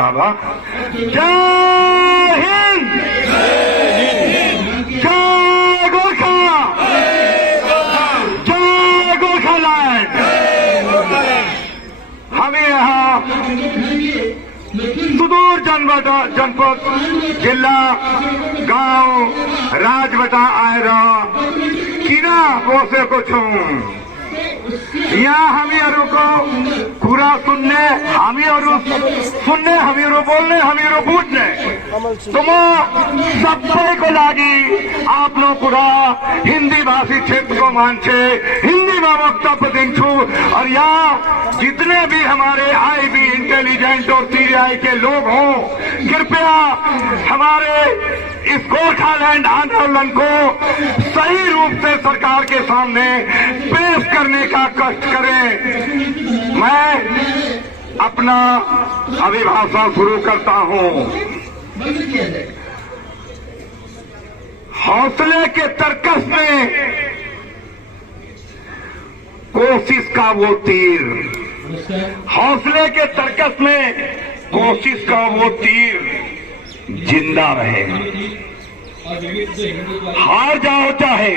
मरहबा। जय हिंद, जय गोरखा, जय गोरखालैंड। हमें यहाँ सुदूर जनपद जिला गांव राजबटा आए रहा किना वो से कुछ यहाँ हमीरों को पूरा सुनने, हमीरों सुनने, हमीरों बोलने, हमीरों बूझने तुम सबसे को लागी आप लोग पूरा हिंदी भाषी क्षेत्र को मानछे हिंदी में वक्तव्य दिन छू। और यहाँ जितने भी हमारे आईबी इंटेलिजेंट और सीआई के लोग हों, कृपया हमारे इस गोरखालैंड आंदोलन को सही रूप से सरकार के सामने पेश करने का कष्ट करें। मैं अपना अभिभाषण शुरू करता हूं। हौसले के तर्कस में कोशिश का वो तीर, हौसले के तर्कस में कोशिश का वो तीर जिंदा रहे। हार जाओ चाहे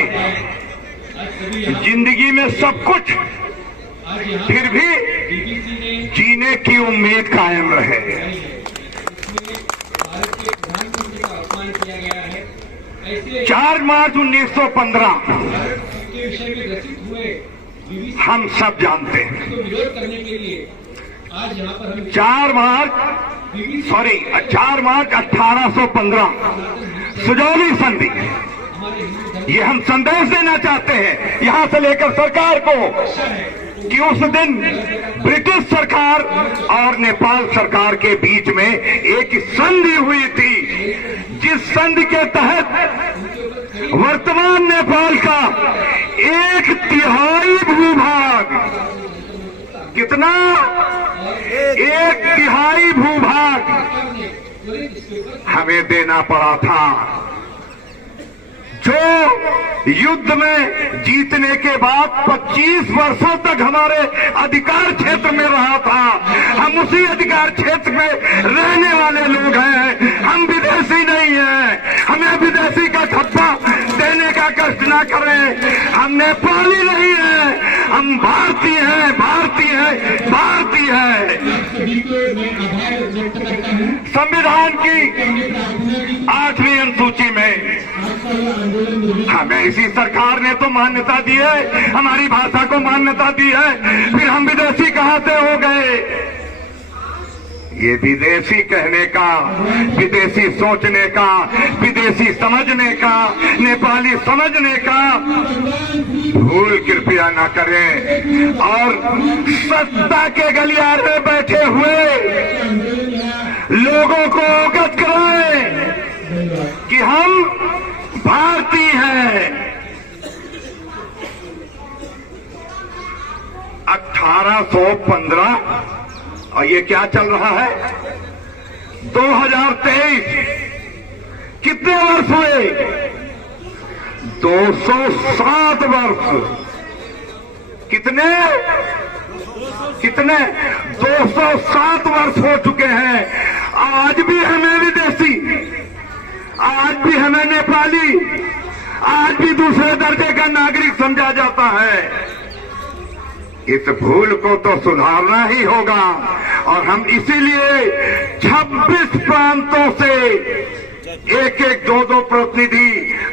जिंदगी में सब कुछ, फिर भी जीने की उम्मीद कायम रहे। 4 मार्च 1915 हम सब जानते हैं। 4 मार्च 1815 सुजौली संधि, ये हम संदेश देना चाहते हैं यहां से लेकर सरकार को कि उस दिन ब्रिटिश सरकार और नेपाल सरकार के बीच में एक संधि हुई थी, जिस संधि के तहत वर्तमान नेपाल का 1/3 भूभाग, कितना, 1/3 भूभाग हमें देना पड़ा था, जो युद्ध में जीतने के बाद 25 वर्षों तक हमारे अधिकार क्षेत्र में रहा था। हम उसी अधिकार क्षेत्र में रहने वाले लोग हैं, हम विदेशी नहीं हैं। हमें विदेशी का ठप्पा देने का कष्ट ना करें। हम नेपाली नहीं हैं, हम भारतीय हैं, भारतीय हैं, भारतीय हैं। संविधान की 8वीं अनुसूची में हमें इसी सरकार ने तो मान्यता दी है, हमारी भाषा को मान्यता दी है, फिर हम विदेशी कहां से हो गए? ये विदेशी कहने का, विदेशी सोचने का, विदेशी समझने का, नेपाली समझने का भूल कृपया न करें। और सत्ता के गलियारे में बैठे हुए लोगों को अवगत कराएं कि हम भारतीय हैं। 1815 और ये क्या चल रहा है? 2023, कितने वर्ष हुए? 207 वर्ष। कितने 207 वर्ष हो चुके हैं। आज भी हमें विदेशी, आज भी हमें नेपाली, आज भी दूसरे दर्जे का नागरिक समझा जाता है। इस भूल को तो सुधारना ही होगा और हम इसीलिए 26 प्रांतों से एक 2 प्रतिनिधि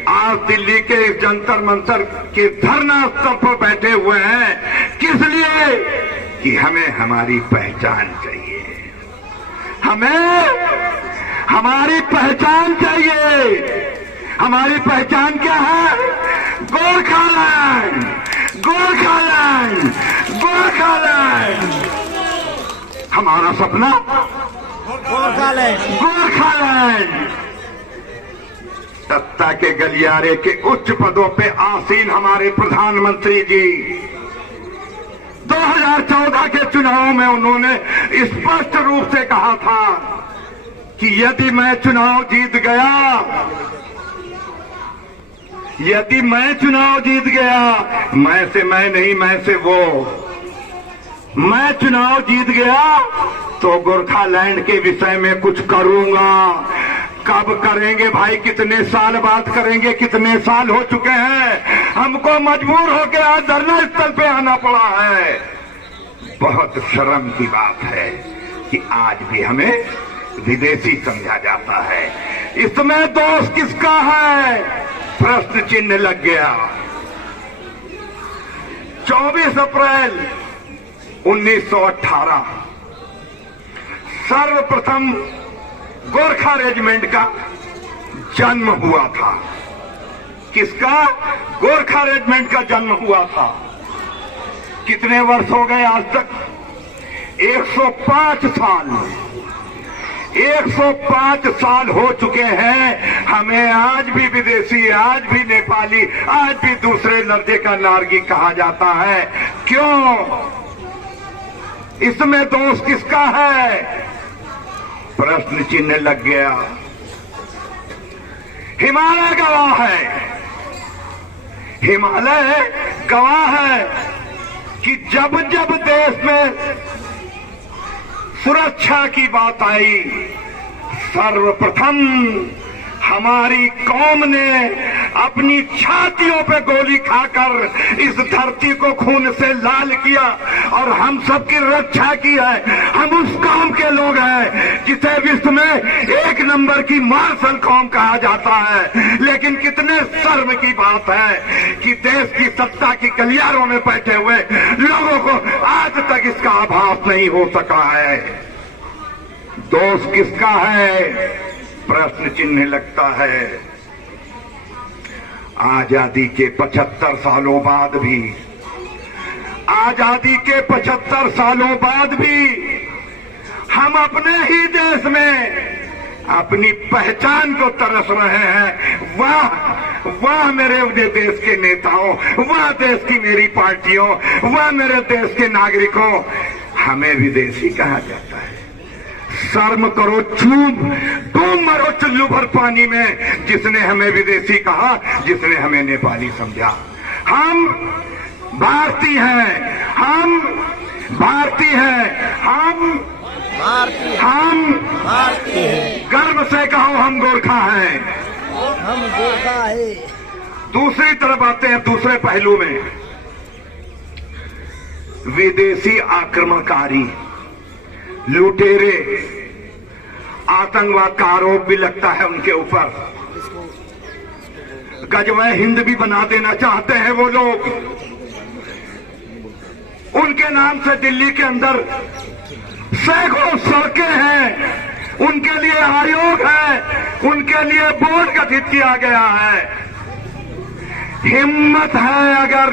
आज दिल्ली के इस जंतर मंतर के धरना स्थल पर बैठे हुए हैं। किस लिए? कि हमें हमारी पहचान चाहिए, हमें हमारी पहचान चाहिए। हमारी पहचान क्या है? गोरखालैंड, गोरखालैंड, गोरखालैंड। हमारा सपना गोरखालैंड, गोरखालैंड। सत्ता के गलियारे के उच्च पदों पे आसीन हमारे प्रधानमंत्री जी 2014 के चुनाव में उन्होंने स्पष्ट रूप से कहा था कि यदि मैं चुनाव जीत गया, यदि मैं चुनाव जीत गया, मैं से मैं नहीं, मैं से वो, मैं चुनाव जीत गया तो गोरखालैंड के विषय में कुछ करूंगा। कब करेंगे भाई? कितने साल बाद करेंगे? कितने साल हो चुके हैं? हमको मजबूर होकर आज धरना स्थल पे आना पड़ा है। बहुत शर्म की बात है कि आज भी हमें विदेशी समझा जाता है। इसमें दोष किसका है? प्रश्न चिन्ह लग गया। 24 अप्रैल 1918 सर्वप्रथम गोरखा रेजिमेंट का जन्म हुआ था। किसका? गोरखा रेजिमेंट का जन्म हुआ था। कितने वर्ष हो गए आज तक? 105 साल। 105 साल हो चुके हैं। हमें आज भी विदेशी, आज भी नेपाली, आज भी दूसरे दर्जे का नारगी कहा जाता है। क्यों? इसमें दोष किसका है? प्रश्न चिन्ह लग गया। हिमालय गवाह है। हिमालय गवाह है कि जब जब देश में सुरक्षा की बात आई, सर्वप्रथम हमारी कौम ने अपनी छातियों पे गोली खाकर इस धरती को खून से लाल किया और हम सबकी रक्षा की है। हम उस कौम के लोग हैं जिसे विश्व में 1 नंबर की मार्शल कौम कहा जाता है। लेकिन कितने शर्म की बात है कि देश की सत्ता की गलियारों में बैठे हुए लोगों को आज तक इसका आभास नहीं हो सका है। दोष किसका है? प्रश्न चिन्ह लगता है। आजादी के 75 सालों बाद भी, आजादी के 75 सालों बाद भी हम अपने ही देश में अपनी पहचान को तरस रहे हैं। वाह वाह मेरे देश के नेताओं, वाह देश की मेरी पार्टियों, वाह मेरे देश के नागरिकों, हमें विदेशी कहा जाता है। शर्म करो, डूब मरो चुल्लू भर पानी में। जिसने हमें विदेशी कहा, जिसने हमें नेपाली समझा। हम भारतीय हैं, हम भारतीय हैं, हम भारतीय हैं। गर्व से कहो हम गोरखा हैं, हम गोरखा है। दूसरी तरफ आते हैं दूसरे पहलू में। विदेशी आक्रमणकारी, लुटेरे, आतंकवाद का आरोप भी लगता है उनके ऊपर। गजवाए हिंद भी बना देना चाहते हैं वो लोग। उनके नाम से दिल्ली के अंदर सैकड़ों सड़कें हैं, उनके लिए आयोग है, उनके लिए बोर्ड गठित किया गया है। हिम्मत है अगर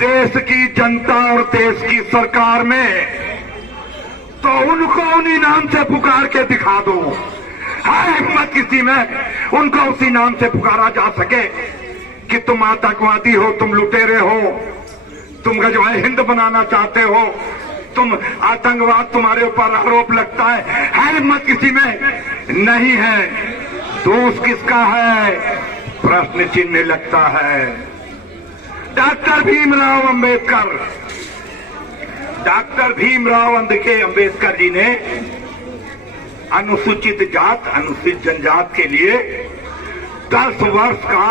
देश की जनता और देश की सरकार में, तो उनको उन्हीं नाम से पुकार के दिखा दो। है हिम्मत किसी में, उनको उसी नाम से पुकारा जा सके कि तुम आतंकवादी हो, तुम लुटेरे हो, तुम गजवाए हिंद बनाना चाहते हो, तुम आतंकवाद तुम्हारे ऊपर आरोप लगता है हिम्मत किसी में नहीं है। दोष किसका है? प्रश्न चिन्ह लगता है। डॉक्टर भीमराव अंबेडकर, डॉक्टर भीमराव अंबेडकर जी ने अनुसूचित जात, अनुसूचित जनजात के लिए 10 वर्ष का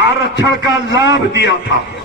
आरक्षण का लाभ दिया था।